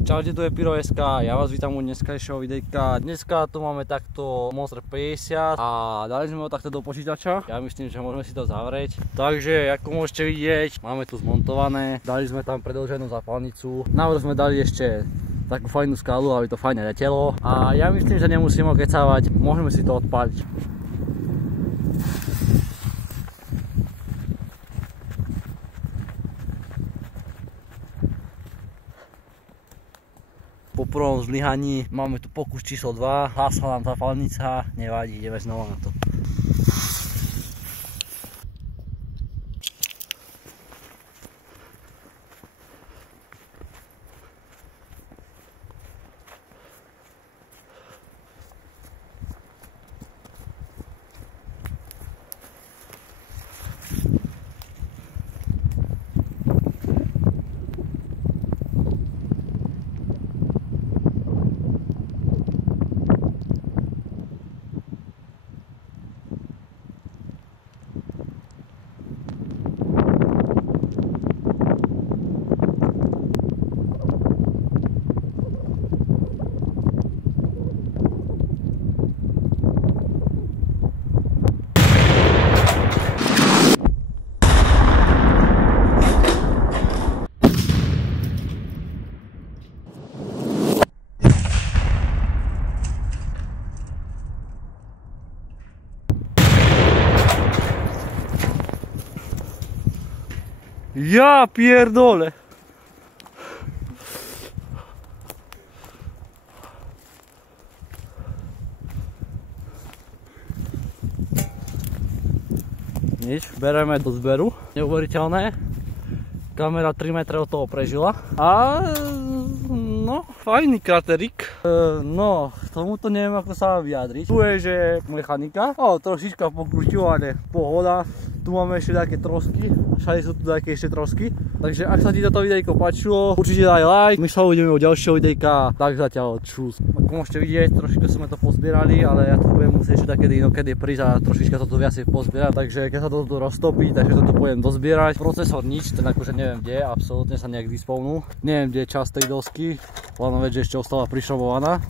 Čaute, tu je Piro.sk, ja vás vítam u dneskajšieho videjka. Dneska tu máme takto Monster 50 a dali sme ho takto do počítača. Ja myslím, že môžeme si to zavrieť. Takže, ako môžete vidieť, máme tu zmontované. Dali sme tam predĺženú zápalnicu. Navrch sme dali ešte takú fajnú skalu, aby to fajne letelo. A ja myslím, že nemusíme okecávať, môžeme si to odpáliť. Po prvom zlyhaní máme tu pokus číslo 2, hlasla nám zápalnica, nevadí, ideme znova na to. Ja pierdolę! Nič, bereme do zberu. Neuveriteľné. Kamera 3 metre od toho prežila. A no, fajný kraterík. No, tomuto neviem ako sa vyjadriť. Tu je, že mechanika. Trošička pokruťované, pohoda. Tu máme ešte také trosky, všade sú tu také ešte trosky. Takže ak sa ti toto videjko páčilo, určite daj like. My sa uvidíme u ďalšieho videjka, tak zatiaľ čus. Ako môžete vidieť, trošička sme to pozbierali, ale ja tu budem musieť ešte takedy inokedy prísť a trošička toto viacej pozbierať. Takže keď sa toto roztopí, takže toto budem dozbierať. Procesor nič, ten akože neviem kde, absolútne sa nejak dispownul. Neviem kde je časť tej dosky, hlavná vec, že ešte ostala prišrobovaná.